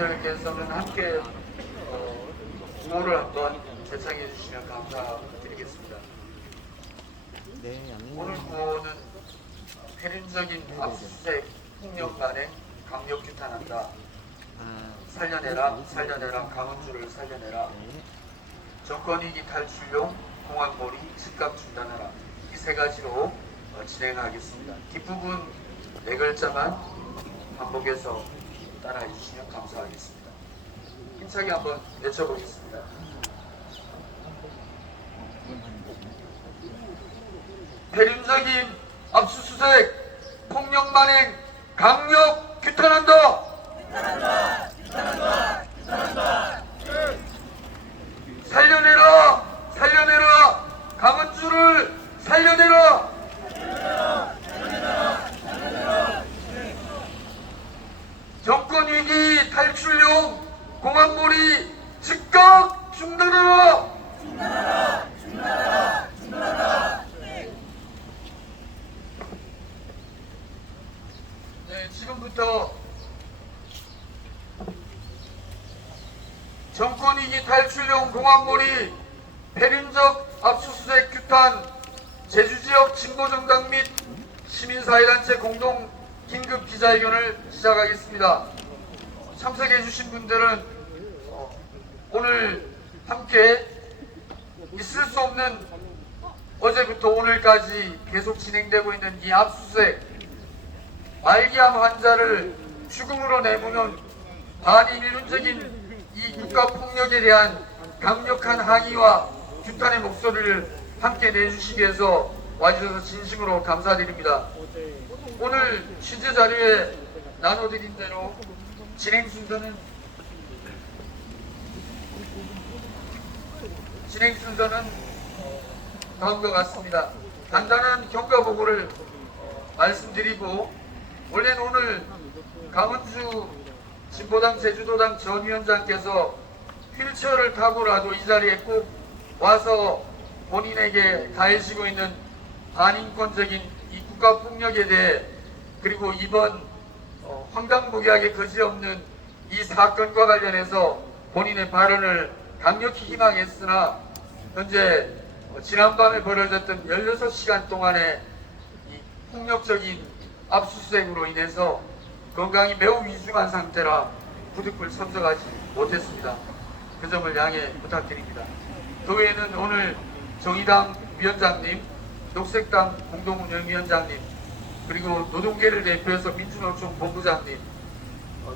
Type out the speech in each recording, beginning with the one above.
여러분들께서는 함께 구호를 한번 제창해 주시면 감사드리겠습니다. 오늘 구호는 폐륜적인 압수수색 폭력 반행 강력 규탄한다. 살려내라 살려내라 강원주를 살려내라. 정권위기 탈출용 공항몰이 즉각 중단하라. 이 세 가지로 진행하겠습니다. 뒷부분 네 글자만 반복해서 따라해 주시면 감사하겠습니다. 힘차게 한번 외쳐보겠습니다. 폐륜적인 압수수색 폭력 만행 강력 규탄한다. 살려내라 살려내라 강원주를 살려내라. 정권위기 탈출용 공항몰이 즉각 중단하라. 네, 지금부터 정권위기 탈출용 공항몰이 폐륜적 압수수색 규탄 제주지역 진보정당 및 시민사회단체 공동 긴급 기자회견을 시작하겠습니다. 참석해 주신 분들은 오늘 함께 있을 수 없는 어제부터 오늘까지 계속 진행되고 있는 이 압수수색, 말기암 환자를 죽음으로 내모는 반인륜적인 이 국가폭력에 대한 강력한 항의와 규탄의 목소리를 함께 내주시기 위해서 와주셔서 진심으로 감사드립니다. 오늘 취재 자료에 나눠드린 대로 진행 순서는 다음과 같습니다. 간단한 경과 보고를 말씀드리고, 원래는 오늘 강원주 진보당 제주도당 전 위원장께서 휠체어를 타고라도 이 자리에 꼭 와서 본인에게 가해지고 있는 반인권적인 이 국가폭력에 대해, 그리고 이번 황당무계하게 거지없는 이 사건과 관련해서 본인의 발언을 강력히 희망했으나, 현재 지난밤에 벌어졌던 16시간 동안의 이 폭력적인 압수수색으로 인해서 건강이 매우 위중한 상태라 부득불 참석하지 못했습니다. 그 점을 양해 부탁드립니다. 그 외에는 오늘 정의당 위원장님, 녹색당 공동운영위원장님, 그리고 노동계를 대표해서 민주노총 본부장님,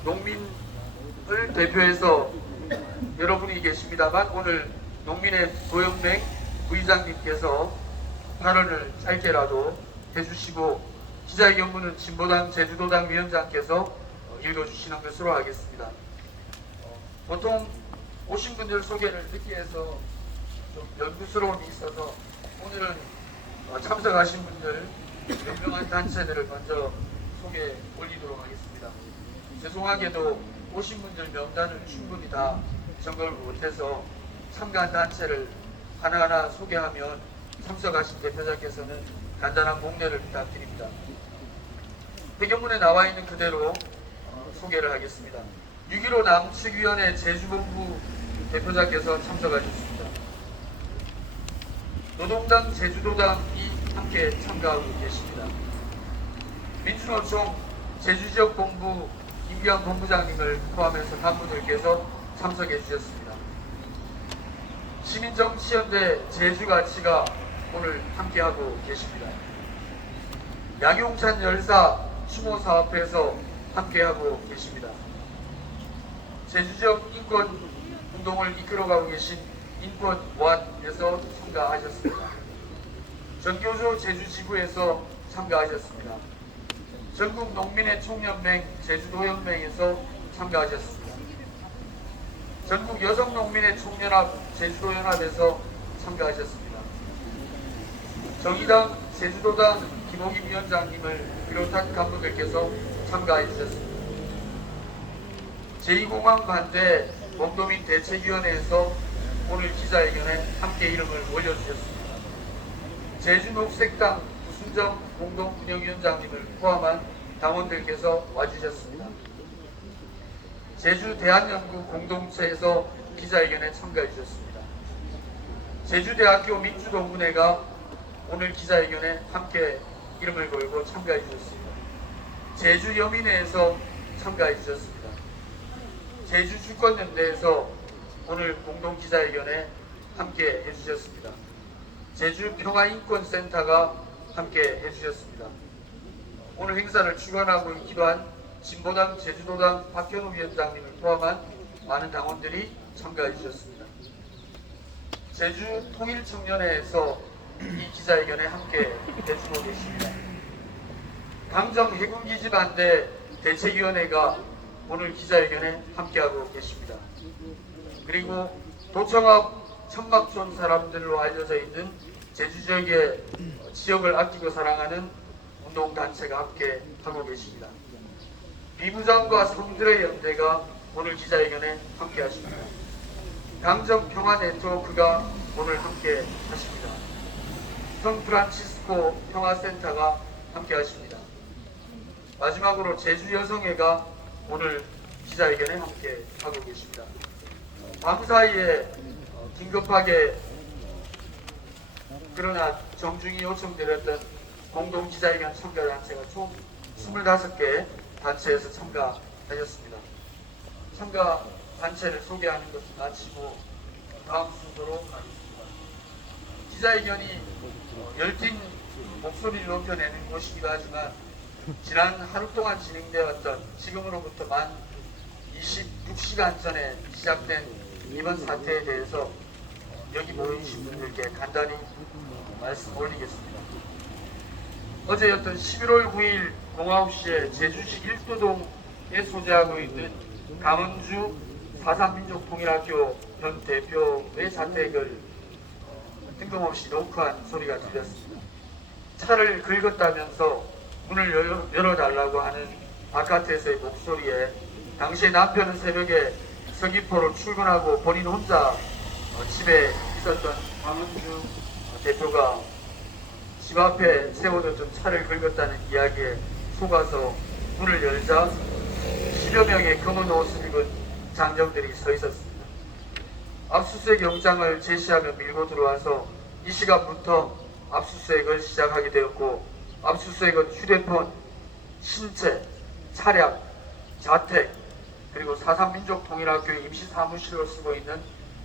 농민을 대표해서 여러분이 계십니다만, 오늘 농민의 도연맹 부의장님께서 발언을 짧게라도 해주시고, 기자회견문은 진보당 제주도당 위원장께서 읽어주시는 것으로 하겠습니다. 보통 오신 분들 소개를 듣기 위해서 좀 연구스러움이 있어서 오늘은 참석하신 분들 유명한 단체들을 먼저 소개 올리도록 하겠습니다. 죄송하게도 오신 분들 명단을 충분히 다 점검을 못해서 참가한 단체를 하나하나 소개하면 참석하신 대표자께서는 간단한 목례를 부탁드립니다. 배경문에 나와 있는 그대로 소개를 하겠습니다. 6.15 남측위원회 제주본부 대표자께서 참석하셨습니다. 노동당 제주도당이 함께 참가하고 계십니다. 민주노총 제주지역 본부 임기환 본부장님을 포함해서 간부들께서 참석해 주셨습니다. 시민정치연대 제주가치가 오늘 함께하고 계십니다. 양용찬 열사 추모사업회에서 함께하고 계십니다. 제주지역 인권 운동을 이끌어가고 계신 인권원에서 참가하셨습니다. 전교조 제주지구에서 참가하셨습니다. 전국 농민의 총연맹 제주도연맹에서 참가하셨습니다. 전국 여성농민의 총연합 제주도연합에서 참가하셨습니다. 정의당 제주도당 김호김 위원장님을 비롯한 간부들께서 참가해 주셨습니다. 제2공항 반대 범도민 대책위원회에서 오늘 기자회견에 함께 이름을 올려주셨습니다. 제주녹색당 구순정 공동운영위원장님을 포함한 당원들께서 와주셨습니다. 제주 대한연구 공동체에서 기자회견에 참가해 주셨습니다. 제주대학교 민주동문회가 오늘 기자회견에 함께 이름을 걸고 참가해 주셨습니다. 제주여민회에서 참가해 주셨습니다. 제주주권연대에서 오늘 공동기자회견에 함께 해주셨습니다. 제주평화인권센터가 함께 해주셨습니다. 오늘 행사를 주관하고 있기도 한 진보당 제주도당 박현우 위원장님을 포함한 많은 당원들이 참가해 주셨습니다. 제주통일청년회에서 이 기자회견에 함께 해주고 계십니다. 강정 해군기지 반대 대책위원회가 오늘 기자회견에 함께하고 계십니다. 그리고 도청업 천막촌 사람들로 알려져 있는 제주 지역의 지역을 아끼고 사랑하는 운동단체가 함께 하고 계십니다. 비무장과 성들의 연대가 오늘 기자회견에 함께 하십니다. 강정 평화 네트워크가 오늘 함께 하십니다. 성프란치스코 평화센터가 함께 하십니다. 마지막으로 제주여성회가 오늘 기자회견에 함께 하고 계십니다. 밤사이에 긴급하게 그러나 정중히 요청드렸던 공동기자회견 참가단체가 총 25개 단체에서 참가하셨습니다. 참가 단체를 소개하는 것을 마치고 다음 순서로 가겠습니다. 기자회견이 열띤 목소리를 높여내는 곳이기도 하지만 지난 하루 동안 진행되었던 지금으로부터 만 26시간 전에 시작된 이번 사태에 대해서 여기 모이신 분들께 간단히 말씀 올리겠습니다. 어제였던 11월 9일 09시에 제주시 일도동에 소재하고 있는 강은주 4.3민족통일학교 현 대표의 자택을 뜬금없이 노크한 소리가 들렸습니다. 차를 긁었다면서 문을 열어달라고 하는 바깥에서의 목소리에 당시에 남편은 새벽에 서귀포로 출근하고 본인 혼자 집에 있었던 강은주 대표가 집 앞에 세워뒀던 차를 긁었다는 이야기에 속아서 문을 열자 10여 명의 검은 옷을 입은 장정들이 서 있었습니다. 압수수색 영장을 제시하며 밀고 들어와서 이 시간부터 압수수색을 시작하게 되었고, 압수수색은 휴대폰, 신체, 차량, 자택, 그리고 4.3민족통일학교의 임시사무실로 쓰고 있는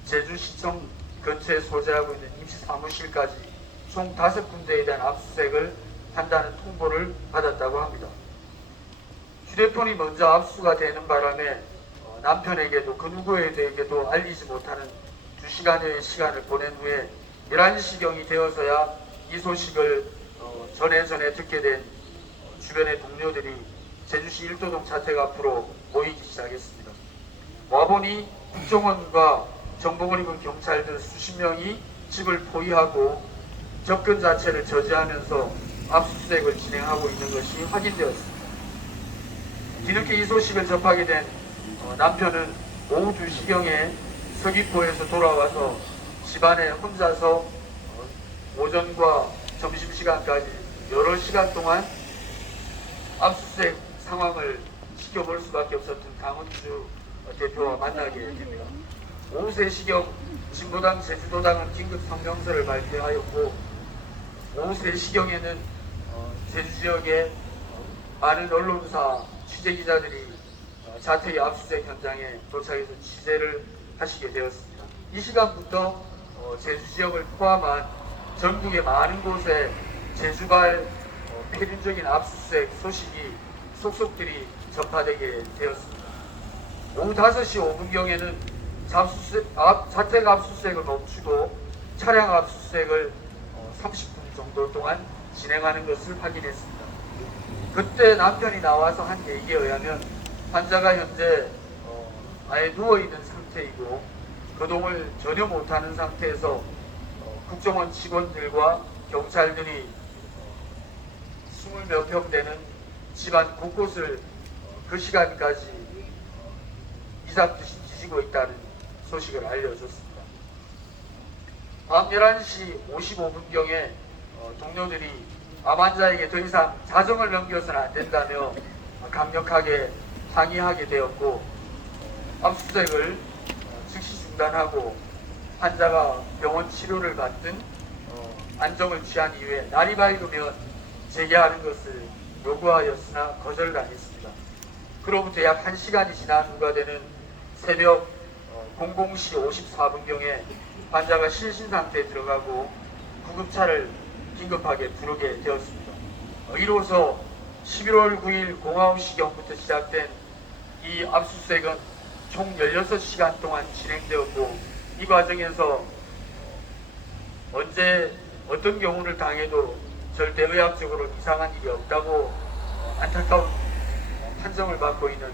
제주시청 근처에 소재하고 있는 임시사무실까지 총 5군데에 대한 압수수색을 한다는 통보를 받았다고 합니다. 휴대폰이 먼저 압수가 되는 바람에 남편에게도 그 누구에게도 알리지 못하는 2시간여의 시간을 보낸 후에 11시경이 되어서야 이 소식을 전에 듣게 된 주변의 동료들이 제주시 일도동 자택 앞으로 모이기 시작했습니다. 와보니 국정원과 정복을 입은 경찰들 수십 명이 집을 포위하고 접근 자체를 저지하면서 압수수색을 진행하고 있는 것이 확인되었습니다. 뒤늦게 이 소식을 접하게 된 남편은 오후 2시경에 서귀포에서 돌아와서 집안에 혼자서 오전과 점심시간까지 여러 시간 동안 압수수색 상황을 지켜볼 수밖에 없었던 강은주 대표와 만나게 됩니다. 오후 3시경 진보당 제주도당은 긴급 성명서를 발표하였고, 오후 3시경에는 제주 지역의 많은 언론사 취재기자들이 자택의 압수수색 현장에 도착해서 취재를 하시게 되었습니다. 이 시간부터 제주 지역을 포함한 전국의 많은 곳에 제주발 필연적인 압수수색 소식이 속속들이 전파되게 되었습니다. 오후 5시 5분경에는 자택 압수수색을 멈추고 차량 압수수색을 30분 정도 동안 진행하는 것을 확인했습니다. 그때 남편이 나와서 한 얘기에 의하면 환자가 현재 아예 누워있는 상태이고 거동을 전혀 못하는 상태에서 국정원 직원들과 경찰들이 20몇 평 되는 집안 곳곳을 그 시간까지 이삭듯이 뒤지고 있다는 소식을 알려줬습니다. 밤 11시 55분경에 동료들이 암 환자에게 더 이상 자정을 넘겨서는 안 된다며 강력하게 항의하게 되었고, 압수수색을 즉시 중단하고 환자가 병원 치료를 받든 안정을 취한 이후에 날이 밝으면 재개하는 것을 요구하였으나 거절당했습니다. 그로부터 약 1시간이 지난 후가 되는 새벽 00시 54분경에 환자가 실신 상태에 들어가고 구급차를 긴급하게 부르게 되었습니다. 이로써 11월 9일 09시경부터 시작된 이 압수수색은 총 16시간 동안 진행되었고, 이 과정에서 언제 어떤 경우를 당해도 절대 의학적으로 이상한 일이 없다고 안타까운 판정을 받고 있는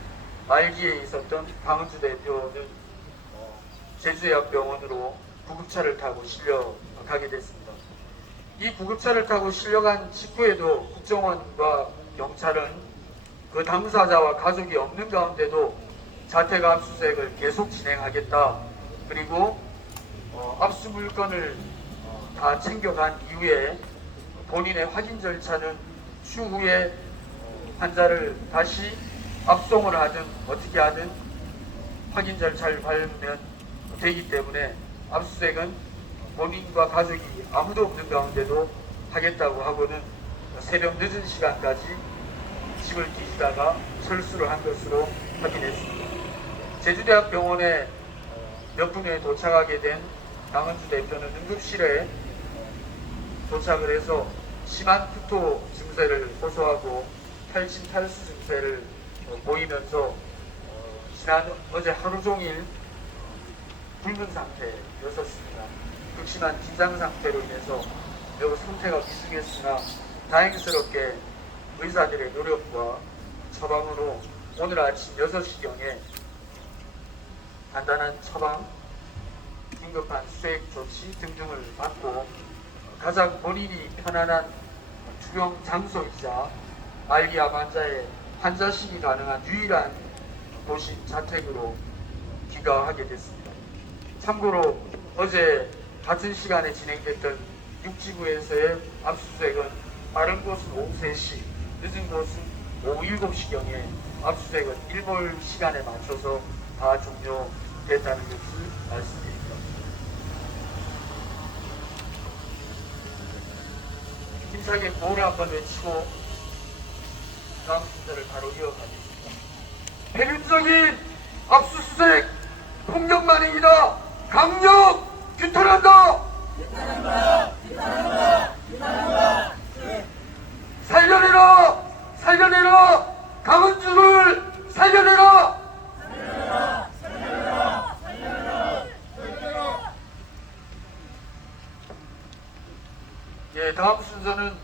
말기에 있었던 강은주 대표는 제주대학병원으로 구급차를 타고 실려가게 됐습니다. 이 구급차를 타고 실려간 직후에도 국정원과 경찰은 그 당사자와 가족이 없는 가운데도 자택 압수수색을 계속 진행하겠다. 그리고 압수 물건을 다 챙겨간 이후에 본인의 확인 절차는 추후에 환자를 다시 압송을 하든 어떻게 하든 확인 절차를 밟으면 되기 때문에 압수수색은 본인과 가족이 아무도 없는 가운데도 하겠다고 하고는 새벽 늦은 시간까지 집을 뒤지다가 철수를 한 것으로 확인했습니다. 제주대학병원에 몇 분 후에 도착하게 된 강은주 대표는 응급실에 도착을 해서 심한 구토 증세를 호소하고 탈진 탈수 증세를 보이면서 지난 어제 하루 종일 굶은 상태였었습니다. 극심한 긴장 상태로 인해서 매우 상태가 비중했으나 다행스럽게 의사들의 노력과 처방으로 오늘 아침 6시경에 간단한 처방, 긴급한 수액 조치 등등을 받고 가장 본인이 편안한 투병 장소이자 말기암 환자의 환자식이 가능한 유일한 도시 자택으로 귀가하게 됐습니다. 참고로 어제 같은 시간에 진행됐던 육지구에서의 압수수색은 빠른 곳은 오후 3시, 늦은 곳은 오후 7시경에 압수수색은 일몰 시간에 맞춰서 다 종료됐다는 것을 말씀드립니다. 힘차게 구호를 한번 외치고 다음 순서를 바로 이어가겠습니다. 배륜적인 압수수색 폭력만행이다. 강력 규탄한다. 살려내라. 살려내라. 강은주를 살려내라. 예, 다음 순서는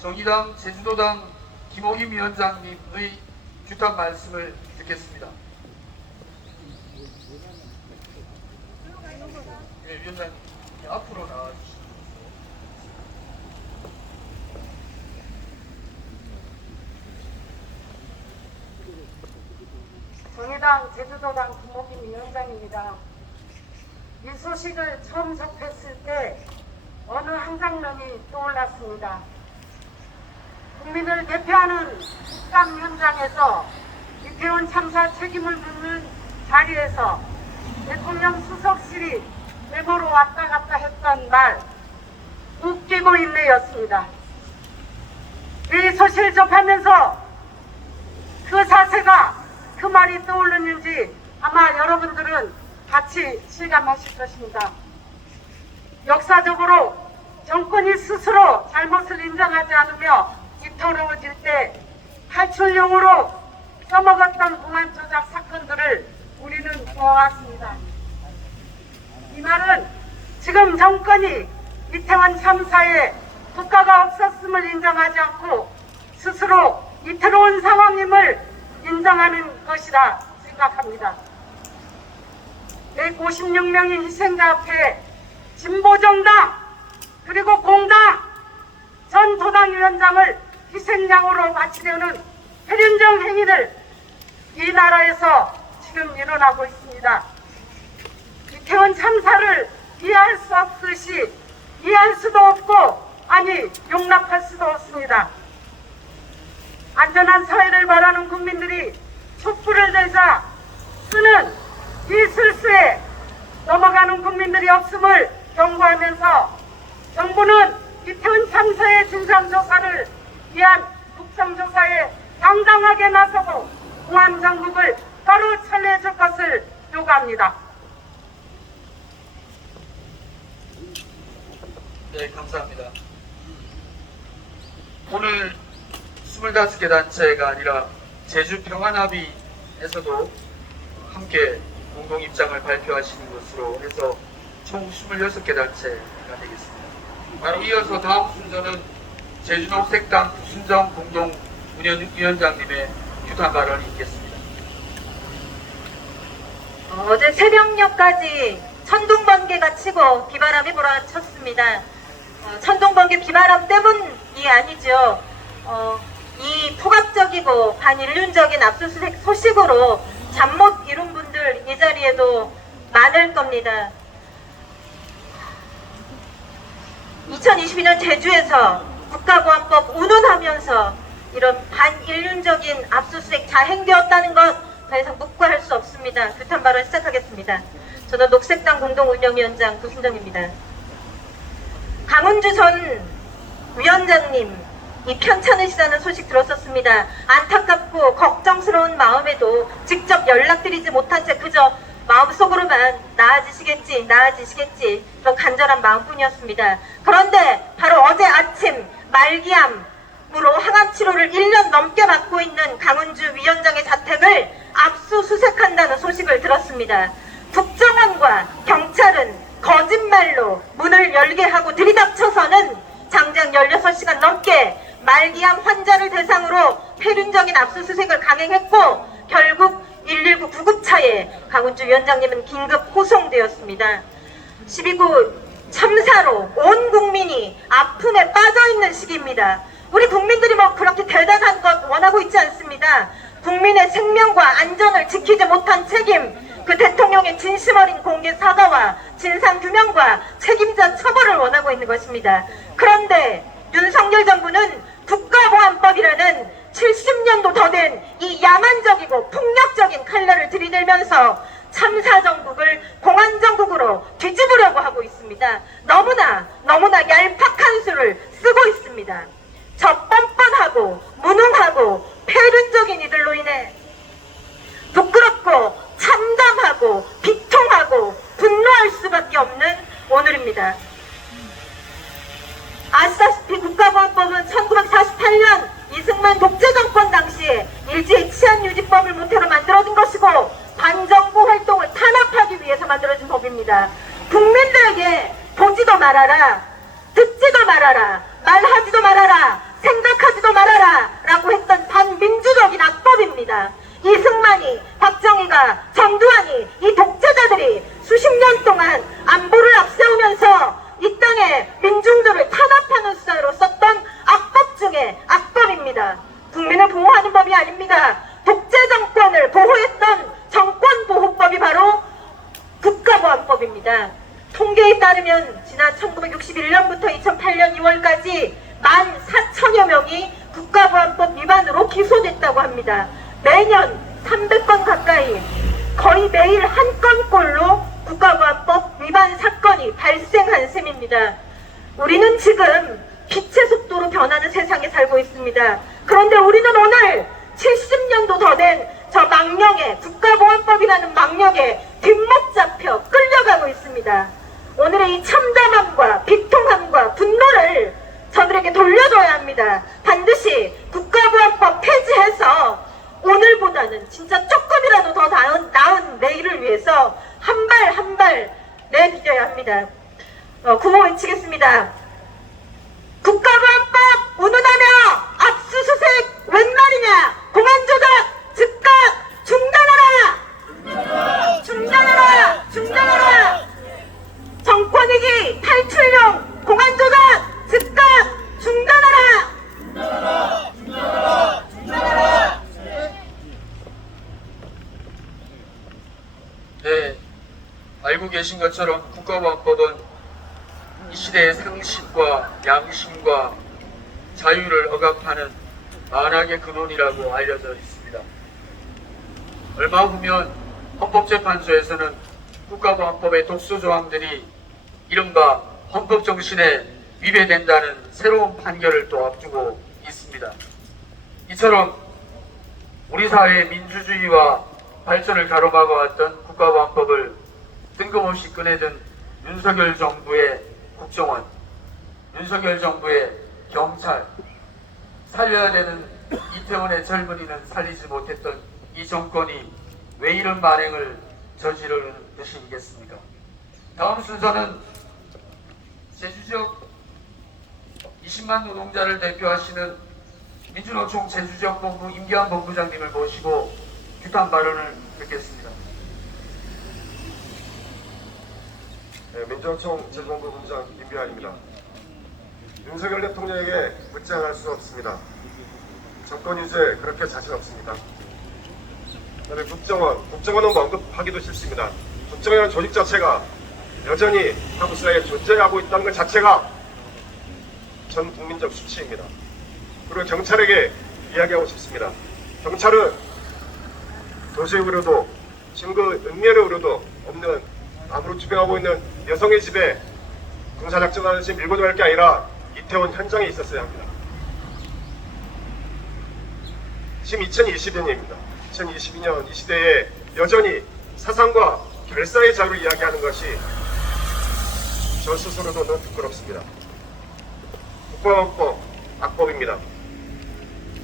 정의당 제주도당 김옥임 위원장님의 규탄 말씀을 듣겠습니다. 예, 위원장님 앞으로 나와주시죠. 정의당 제주도당 김옥임 위원장입니다. 이 소식을 처음 접했을 때 어느 한 장면이 떠올랐습니다. 국민을 대표하는 국감 현장에서 이태원 참사 책임을 묻는 자리에서 대통령 수석실이 메모로 왔다 갔다 했던 말 웃기고 있네였습니다. 이 소식을 접하면서 그 사세가 그 말이 떠오르는지 아마 여러분들은 같이 실감하실 것입니다. 역사적으로 정권이 스스로 잘못을 인정하지 않으며 뒤터러워질 때 탈출용으로 써먹었던 공안 조작 사건들을 우리는 보아왔습니다. 이 말은 지금 정권이 이태원 참사에 국가가 없었음을 인정하지 않고 스스로 위태로운 상황임을 인정하는 것이라 생각합니다. 156명의 희생자 앞에 진보정당 그리고 공당 전 도당위원장을 희생양으로 바치려는 폐륜적 행위를 이 나라에서 지금 일어나고 있습니다. 이태원 참사를 이해할 수 없듯이 이해할 수도 없고 아니 용납할 수도 없습니다. 안전한 사회를 바라는 국민들이 촛불을 들자 국민들이 없음을 경고하면서 정부는 이태원 참사의 진상조사를 위한 국정조사에 당당하게 나서고 공안정국을 따로 처리해 줄 것을 요구합니다. 네, 감사합니다. 오늘 25개 단체가 아니라 제주평안합의에서도 함께 공동 입장을 발표하시는 것으로 해서 총 26개 단체가 되겠습니다. 바로 이어서 다음 순서는 제주녹색당 구순정 공동위원장님의 유타 발언이 있겠습니다. 어제 새벽녘까지 천둥번개가 치고 비바람이 몰아쳤습니다. 천둥번개 비바람 때문이 아니죠. 이 포괄적이고 반인륜적인 압수수색 소식으로 잠 못 이룬 분들 이 자리에도 많을 겁니다. 2022년 제주에서 국가보안법 운운하면서 이런 반인륜적인 압수수색 자행되었다는 것 더 이상 묵과할 수 없습니다. 규탄 발언 시작하겠습니다. 저는 녹색당 공동운영위원장 구순정입니다. 강은주 전 위원장님, 이 편찮으시다는 소식 들었었습니다. 안타깝고 걱정스러운 마음에도 직접 연락드리지 못한 채 그저 마음속으로만 나아지시겠지 그런 간절한 마음뿐이었습니다. 그런데 바로 어제 아침 말기암으로 항암치료를 1년 넘게 받고 있는 강은주 위원장의 자택을 압수수색한다는 소식을 들었습니다. 국정원과 경찰은 거짓말로 문을 열게 하고 들이닥쳐서는 장장 16시간 넘게 말기암 환자를 대상으로 폐륜적인 압수수색을 강행했고 결국 119 구급차에 강은주 위원장님은 긴급 호송되었습니다. 12구 참사로 온 국민이 아픔에 빠져있는 시기입니다. 우리 국민들이 뭐 그렇게 대단한 것 원하고 있지 않습니다. 국민의 생명과 안전을 지키지 못한 책임, 그 대통령의 진심 어린 공개 사과와 진상규명과 책임자 처벌을 원하고 있는 것입니다. 그런데 윤석열 정부는 국가보안법이라는 70년도 더 된 이 야만적이고 폭력적인 칼날을 들이들면서 참사 정국을 공안 정국으로 뒤집으려고 하고 있습니다. 너무나 얄팍한 수를 쓰고 있습니다. 저 뻔뻔하고 무능하고 폐륜적인 이들로 인해 부끄럽고 참담하고 비통하고 분노할 수밖에 없는 오늘입니다. 아시다시피 국가보안법은 1948년 이승만 독재정권 당시에 일제히 치안유지법을 모태로 만들어진 것이고 반정부 활동을 탄압하기 위해서 만들어진 법입니다. 국민들에게 보지도 말아라, 듣지도 말아라, 말하지도 말아라, 생각하지도 말아라 라고 했던 반민주적인 악법입니다. 이승만이, 박정희가, 전두환이, 이 독재자들이 수십 년 동안 안보를 앞세우면서 이 땅의 민중들을 탄압하는 수단으로 썼던 악법 중에 악법입니다. 국민을 보호하는 법이 아닙니다. 독재 정권을 보호했던 정권보호법이 바로 국가보안법입니다. 통계에 따르면 지난 1961년부터 2008년 2월까지 14,000여 명이 국가보안법 위반으로 기소됐다고 합니다. 매년 300건 가까이, 거의 매일 한 건꼴로 국가보안법 위반 사건이 발생한 셈입니다. 우리는 지금 빛의 속도로 변하는 세상에 살고 있습니다. 그런데 우리는 오늘 70년도 더 된 저 망령의 국가보안법이라는 망령에 뒷목 잡혀 끌려가고 있습니다. 오늘의 이 참담함과 비통함과 분노를 저들에게 돌려줘야 합니다. 반드시 국가보안법 폐지해서 오늘보다는 진짜 조금이라도 더 나은 내일을 위해서 한 발 내디뎌야 합니다. 구호 외치겠습니다. 국가보안법 운운하며 압수수색 웬 말이냐? 공안조작 즉각 중단하라! 중단하라! 정권위기 탈출용 공안조작 즉각 중단하라! 네, 알고 계신 것처럼 국가보안법은 이 시대의 상식과 양심과 자유를 억압하는 만악의 근원이라고 알려져 있습니다. 얼마 후면 헌법재판소에서는 국가보안법의 독소 조항들이 이른바 헌법 정신에 위배된다는 새로운 판결을 또 앞두고 있습니다. 이처럼 우리 사회의 민주주의와 발전을 가로막아왔던 국가보안법을 뜬금없이 꺼내든 윤석열 정부의 국정원, 윤석열 정부의 경찰, 살려야 되는 이태원의 젊은이는 살리지 못했던 이 정권이 왜 이런 만행을 저지르는 것이겠습니까? 다음 순서는 제주 지역 20만 노동자를 대표하시는 민주노총 제주지역 본부 임기환 본부장님을 모시고 규탄 발언을 듣겠습니다. 네, 민주노총 제주본부 본부장 임기환입니다. 윤석열 대통령에게 묻지 않을 수 없습니다. 정권 유지에 그렇게 자신 없습니까? 그다음에 국정원은 뭐 언급하기도 싫습니다. 국정원이라는 조직 자체가 여전히 한국 사회에 존재하고 있다는 것 자체가 전 국민적 수치입니다. 그리고 경찰에게 이야기하고 싶습니다. 경찰은 도시의 의료도 증거 은멸의 의료도 없는 암으로 투병하고 있는 여성의 집에 군사작전하듯이 밀고 들어갈 게 아니라 이태원 현장에 있었어야 합니다. 지금 2020년입니다. 2022년 이 시대에 여전히 사상과 결사의 자유를 이야기하는 것이 저 스스로도 너무 부끄럽습니다. 국가보안법 악법입니다.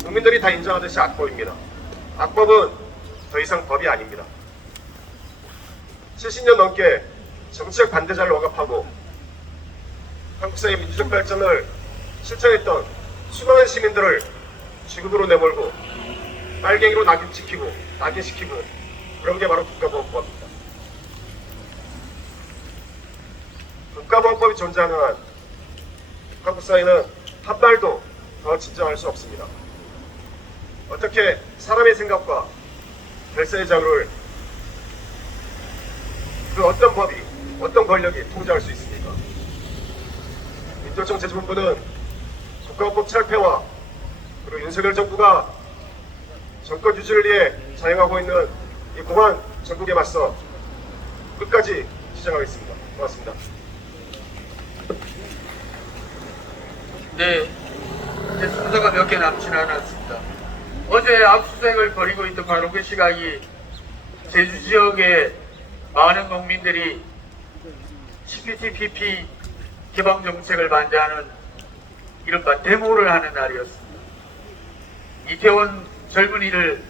국민들이 다 인정하듯이 악법입니다. 악법은 더 이상 법이 아닙니다. 70년 넘게 정책 반대자를 억압하고 한국 사회의 민주적 발전을 실천했던 수많은 시민들을 지구도로 내몰고 빨갱이로 낙인시키고 그런 게 바로 국가보안법입니다. 국가보안법이 존재하는 한 한국 사회는 한 발도 더 진정할 수 없습니다. 어떻게 사람의 생각과 결사의 자유를 그 어떤 법이, 어떤 권력이 통제할 수 있습니까? 민주노총 제주본부는 국가보안법 철폐와 그리고 윤석열 정부가 정권 유지를 위해 자행하고 있는 이 공안 정국에 맞서 끝까지 주장하겠습니다. 고맙습니다. 네, 이제 순서가 몇 개 남지는 않았습니다. 어제 압수수색을 벌이고 있던 바로 그 시각이 제주 지역의 많은 농민들이 CPTPP 개방 정책을 반대하는 이른바 데모를 하는 날이었습니다. 이태원 젊은이를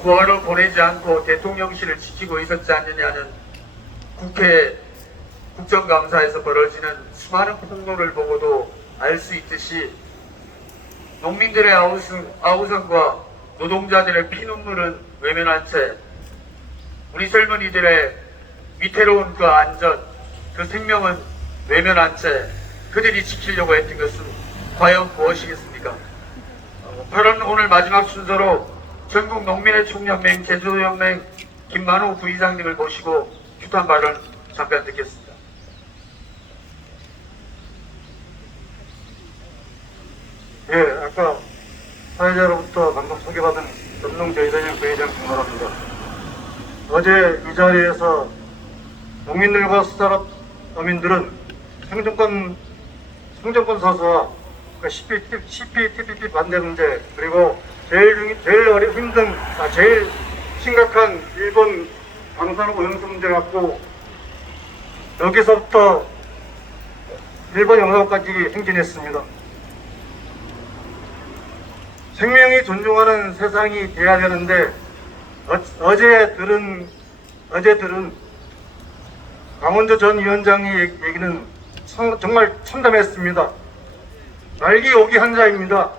구하러 보내지 않고 대통령실을 지키고 있었지 않느냐는 국회 국정감사에서 벌어지는 수많은 폭로를 보고도 알 수 있듯이 농민들의 아우성과 노동자들의 피눈물은 외면한 채 우리 젊은이들의 위태로운 그 안전, 그 생명은 외면한 채 그들이 지키려고 했던 것은 과연 무엇이겠습니까? 발언 오늘 마지막 순서로 전국 농민의 총연맹 제주도연맹 김만호 부의장님을 모시고 규탄 발언 잠깐 듣겠습니다. 예, 아까 사회자로부터 방금 소개받은 전농제일연맹 부회장 김만호입니다. 어제 이 자리에서 농민들과 수산업 어민들은 생존권 서서와 CPTPP 반대 문제 그리고 제일 심각한 일본 방사능 오염수 문제 갖고 여기서부터 일본 영사까지 행진했습니다. 생명이 존중하는 세상이 돼야 되는데 어제 들은 강원도 전 위원장의 얘기는 정말 참담했습니다. 말기 오기 환자입니다.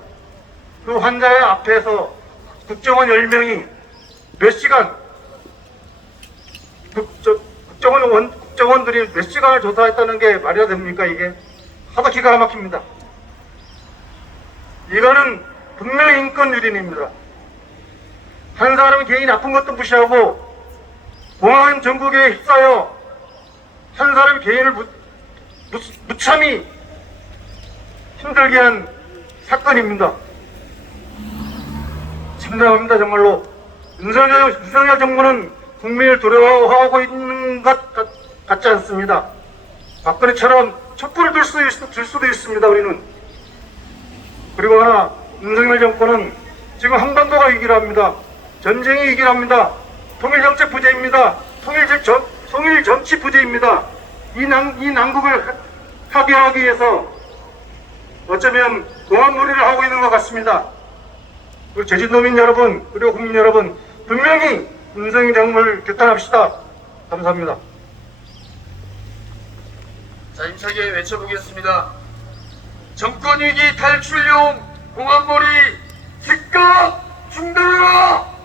그 환자의 앞에서 국정원 10명이 몇 시간 국정원들이 몇 시간을 조사했다는 게 말이 됩니까? 이게 하도 기가 막힙니다. 이거는 분명히 인권 유린입니다. 한 사람 개인 아픈 것도 무시하고 공안 전국에 휩싸여 한 사람 개인을 무참히 힘들게 한 사건입니다. 참담합니다. 정말로 윤석열 정부는 국민을 두려워하고 있는 있는 것 같지 않습니다. 박근혜처럼 촛불을 들 수도 있습니다. 우리는. 그리고 하나, 윤석열 정권은 지금 한반도가 위기를 합니다. 전쟁이 위기를 합니다. 통일정책 부재입니다. 통일 정치 부재입니다. 이 난국을 타개하기 위해서 어쩌면 공안몰이를 하고 있는 것 같습니다. 그리고 제주도민 여러분, 그리고 국민 여러분, 분명히 윤석열 정부를 규탄합시다. 감사합니다. 자, 힘차게 외쳐보겠습니다. 정권위기 탈출용 공안몰이 즉각 중단하라!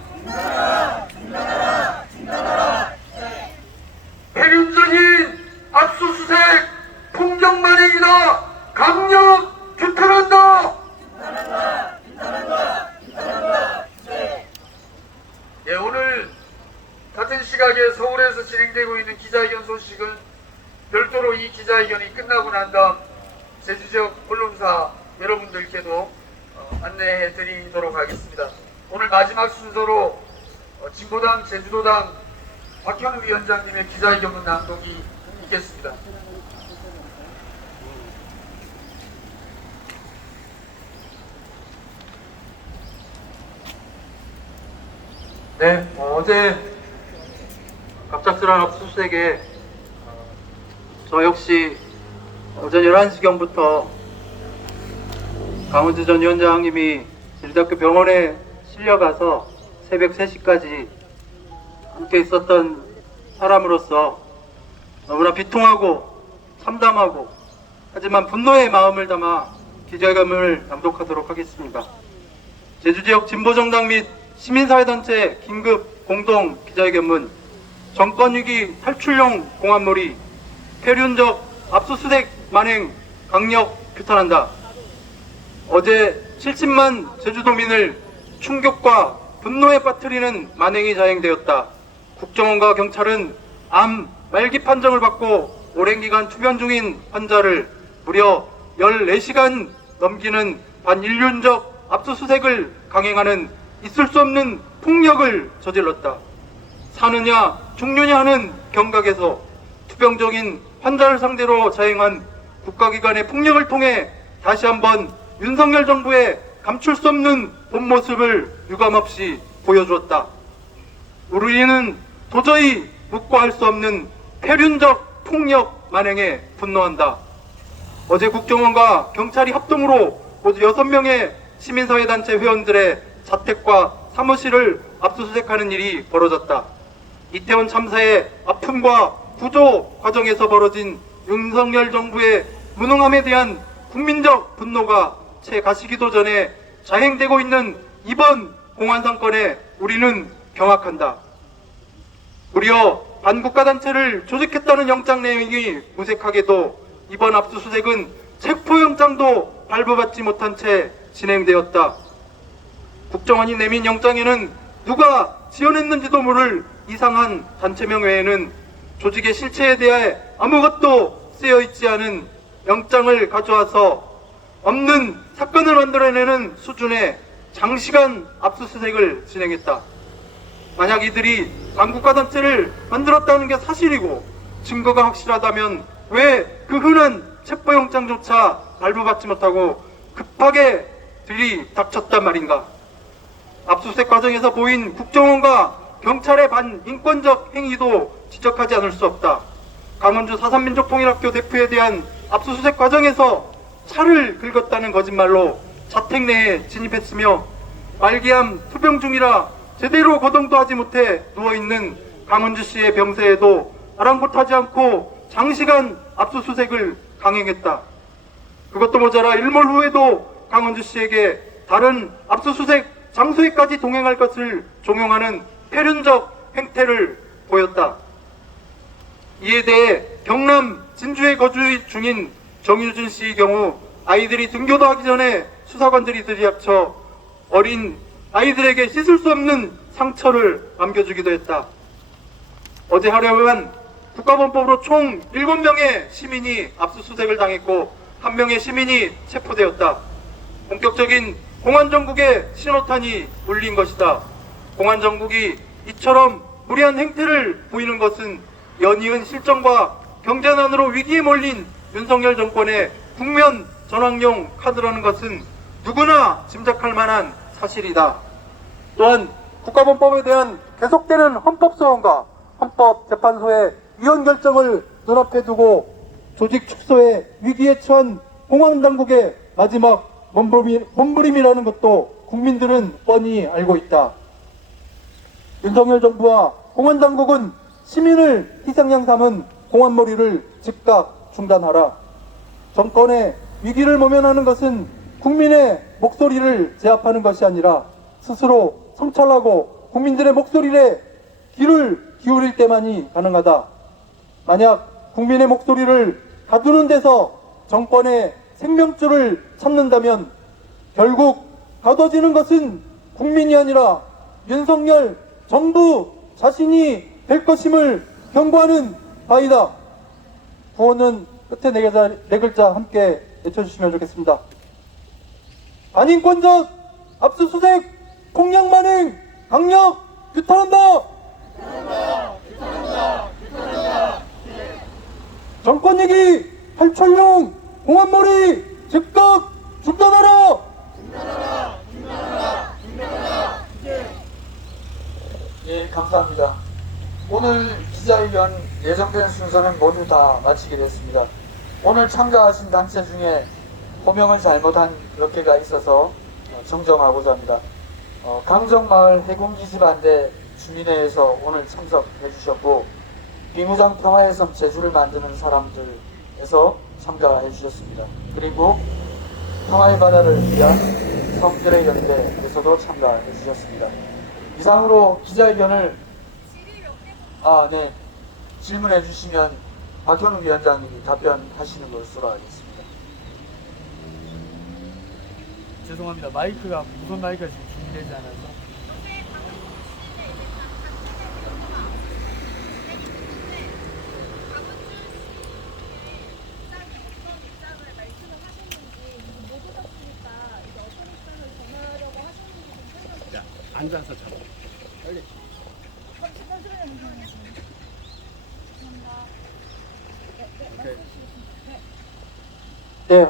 배륜적인 압수수색 폭력 만행이다! 강력 규탄한다! 예, 오늘 같은 시각에 서울에서 진행되고 있는 기자회견 소식은 별도로 이 기자회견이 끝나고 난 다음 제주 지역 언론사 여러분들께도 안내해 드리도록 하겠습니다. 오늘 마지막 순서로 진보당 제주도당 박현우 위원장님의 기자회견문 낭독이 있겠습니다. 네, 어제 갑작스러운 압수수색에 저 역시 오전 11시경부터 강원주 전 위원장님이 제주대학교 병원에 실려가서 새벽 3시까지 함께 있었던 사람으로서 너무나 비통하고 참담하고 하지만 분노의 마음을 담아 기자회견을 낭독하도록 하겠습니다. 제주지역 진보정당 및 시민사회단체 긴급 공동 기자회견문 정권위기 탈출용 공안몰이 폐륜적 압수수색 만행 강력 규탄한다. 어제 70만 제주도민을 충격과 분노에 빠뜨리는 만행이 자행되었다. 국정원과 경찰은 암 말기 판정을 받고 오랜 기간 투병 중인 환자를 무려 14시간 넘기는 반인륜적 압수수색을 강행하는 있을 수 없는 폭력을 저질렀다. 사느냐 죽느냐 하는 경각에서 투병 중인 환자를 상대로 자행한 국가기관의 폭력을 통해 다시 한번 윤석열 정부의 감출 수 없는 본 모습을 유감없이 보여주었다. 우리는 도저히 묵과할 수 없는 폐륜적 폭력 만행에 분노한다. 어제 국정원과 경찰이 합동으로 모두 6명의 시민사회단체 회원들의 자택과 사무실을 압수수색하는 일이 벌어졌다. 이태원 참사의 아픔과 구조 과정에서 벌어진 윤석열 정부의 무능함에 대한 국민적 분노가 채 가시기도 전에 자행되고 있는 이번 공안사건에 우리는 경악한다. 무려 반국가단체를 조직했다는 영장 내용이 무색하게도 이번 압수수색은 체포영장도 발부받지 못한 채 진행되었다. 국정원이 내민 영장에는 누가 지어냈는지도 모를 이상한 단체명 외에는 조직의 실체에 대해 아무것도 쓰여있지 않은 영장을 가져와서 없는 사건을 만들어내는 수준의 장시간 압수수색을 진행했다. 만약 이들이 반국가단체를 만들었다는 게 사실이고 증거가 확실하다면 왜 그 흔한 체포영장조차 발부받지 못하고 급하게 들이닥쳤단 말인가? 압수수색 과정에서 보인 국정원과 경찰의 반인권적 행위도 지적하지 않을 수 없다. 강원주 사산민족통일학교 대표에 대한 압수수색 과정에서 차를 긁었다는 거짓말로 자택 내에 진입했으며 말기암 투병 중이라 제대로 거동도 하지 못해 누워있는 강원주 씨의 병세에도 아랑곳하지 않고 장시간 압수수색을 강행했다. 그것도 모자라 일몰 후에도 강원주 씨에게 다른 압수수색 장소에까지 동행할 것을 종용하는 폐륜적 행태를 보였다. 이에 대해 경남 진주에 거주 중인 정유준 씨의 경우 아이들이 등교도 하기 전에 수사관들이 들이닥쳐 어린 아이들에게 씻을 수 없는 상처를 남겨주기도 했다. 어제 하루에만 국가범법으로 총 7명의 시민이 압수수색을 당했고 1명의 시민이 체포되었다. 본격적인 공안정국의 신호탄이 울린 것이다. 공안정국이 이처럼 무리한 행태를 보이는 것은 연이은 실정과 경제난으로 위기에 몰린 윤석열 정권의 국면 전환용 카드라는 것은 누구나 짐작할 만한 사실이다. 또한 국가본법에 대한 계속되는 헌법소원과 헌법재판소의 위헌 결정을 눈앞에 두고 조직 축소의 위기에 처한 공안당국의 마지막 몸부림이라는 것도 국민들은 뻔히 알고 있다. 윤석열 정부와 공안당국은 시민을 희생양 삼은 공안몰이를 즉각 중단하라. 정권의 위기를 모면하는 것은 국민의 목소리를 제압하는 것이 아니라 스스로 성찰하고 국민들의 목소리에 귀를 기울일 때만이 가능하다. 만약 국민의 목소리를 가두는 데서 정권의 생명줄을 찾는다면 결국 가둬지는 것은 국민이 아니라 윤석열 정부 자신이 될 것임을 경고하는 바이다. 구호는 끝에 네 글자 함께 외쳐주시면 좋겠습니다. 반인권적 압수수색 폭력 만행 강력 규탄한다. 정권위기 탈출용 공안몰이 즉각 중단하라. 예, 감사합니다. 오늘 기자회견 예정된 순서는 모두 다 마치게 됐습니다. 오늘 참가하신 단체 중에 호명을 잘못한 몇 개가 있어서 정정하고자 합니다. 강정마을 해군기지반대 주민회에서 오늘 참석해 주셨고, 비무장 평화의 섬 제주를 만드는 사람들에서 참가해 주셨습니다. 그리고 평화의 바다를 위한 성들의 연대에서도 참가해 주셨습니다. 이상으로 기자회견을 네, 질문해 주시면 박현우 위원장님이 답변하시는 것으로 하겠습니다. 죄송합니다. 마이크가 무선 마이크가 지금 준비되지 않아서. 앉아서 잡아. 빨리. 네,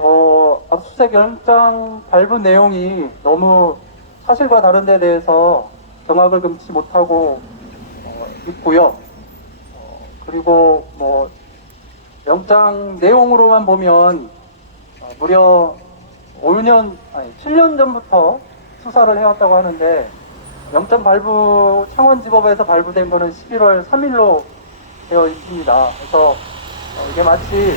압수수색 영장 발부 내용이 너무 사실과 다른 데 대해서 경악을 금치 못하고 있고요. 그리고 뭐 영장 내용으로만 보면 무려 7년 전부터 수사를 해왔다고 하는데, 영장 발부 창원지법에서 발부된 거는 11월 3일로 되어 있습니다. 그래서 이게 마치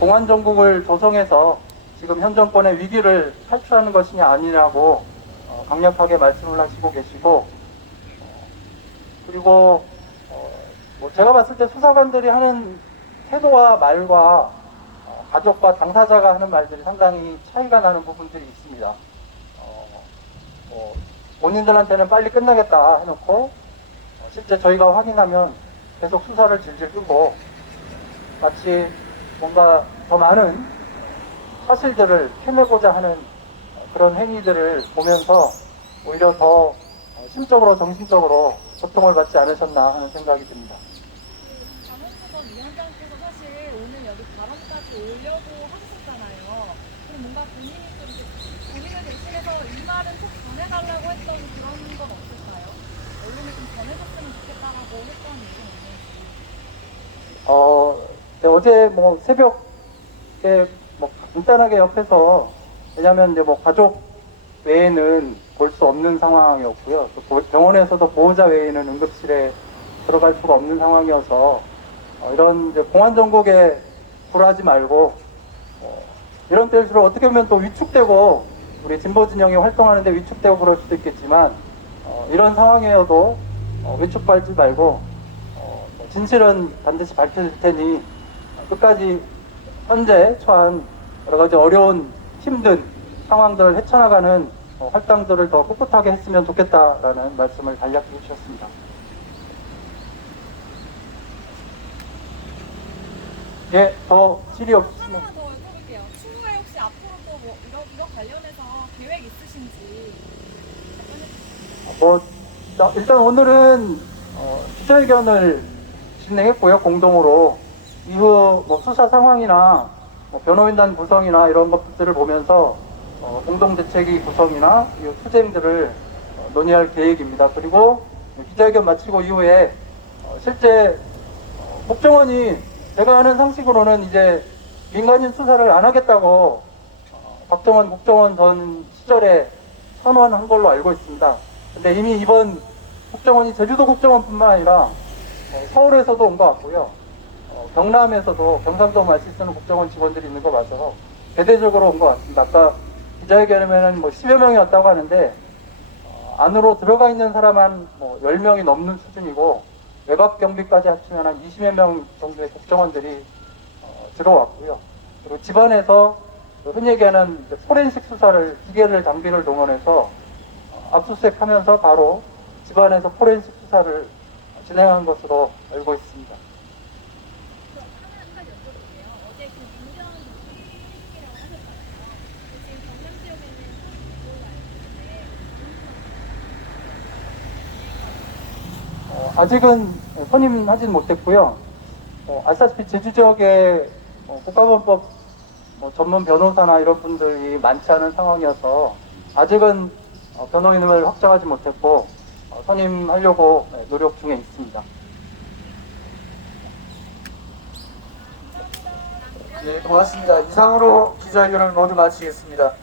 공안정국을 조성해서 지금 현 정권의 위기를 탈출하는 것이 아니라고 강력하게 말씀을 하시고 계시고, 그리고 뭐 제가 봤을 때 수사관들이 하는 태도와 말과 가족과 당사자가 하는 말들이 상당히 차이가 나는 부분들이 있습니다. 본인들한테는 빨리 끝나겠다 해놓고 실제 저희가 확인하면 계속 수사를 질질 끌고 마치 뭔가 더 많은 사실들을 캐내고자 하는 그런 행위들을 보면서 오히려 더 심적으로 정신적으로 고통을 받지 않으셨나 하는 생각이 듭니다. 자문수석 위원장께서 사실 오늘 여기 발언까지 올려고 하셨잖아요. 그럼 뭔가 본인을 대신해서 이 말은 꼭 전해달라고 했던 그런 건 없을까요? 언론에 좀 전해줬으면 좋겠다라고 했던 얘기는 있는지. 네, 어제 뭐 새벽에 뭐 간단하게 옆에서, 왜냐하면 이제 뭐 가족 외에는 볼 수 없는 상황이었고요. 또 병원에서도 보호자 외에는 응급실에 들어갈 수가 없는 상황이어서 이런 이제 공안정국에 굴하지 말고 이런 때일수록 어떻게 보면 또 위축되고 우리 진보 진영이 활동하는데 위축되고 그럴 수도 있겠지만 이런 상황이어도 위축받지 말고 진실은 반드시 밝혀질 테니 끝까지 현재 처한 여러 가지 어려운 힘든 상황들을 헤쳐나가는 할당들을 더 꿋꿋하게 했으면 좋겠다라는 말씀을 간략히 해주셨습니다. 예, 더 질의 없으시면. 하나만 더 여쭤볼게요. 추후에 혹시 앞으로 또 뭐 이런 관련해서 계획 있으신지. 일단 오늘은 기자회견을 진행했고요, 공동으로. 이후 뭐 수사 상황이나 뭐 변호인단 구성이나 이런 것들을 보면서 공동 대책위 구성이나 이 투쟁들을 논의할 계획입니다. 그리고 기자회견 마치고 이후에 실제 국정원이 제가 아는 상식으로는 이제 민간인 수사를 안 하겠다고 박정원 국정원 전 시절에 선언한 걸로 알고 있습니다. 근데 이미 이번 국정원이 제주도 국정원뿐만 아니라 서울에서도 온 것 같고요. 경남에서도 경상도 말씨 쓰는 국정원 직원들이 있는 거 봐서 대대적으로 온 것 같습니다. 아까 기자회견에는 뭐 10여 명이 왔다고 하는데 안으로 들어가 있는 사람 한 뭐 10명이 넘는 수준이고 외곽 경비까지 합치면 한 20여 명 정도의 국정원들이 들어왔고요. 그리고 집안에서 흔히 얘기하는 이제 포렌식 수사를 기계를 장비를 동원해서 압수수색하면서 바로 집안에서 포렌식 수사를 진행한 것으로 알고 있습니다. 한 가지 여쭤볼게요. 어제 그 민정 소식이라고 하셨잖아요. 지금 경남 지역에는 그걸로 알고 있는데 아직은 선임하진 못했고요. 아시다시피 제주 지역에 국가보안법 전문 변호사나 이런 분들이 많지 않은 상황이어서 아직은 변호인을 확정하지 못했고 선임하려고 노력 중에 있습니다. 네, 고맙습니다. 이상으로 기자회견을 모두 마치겠습니다.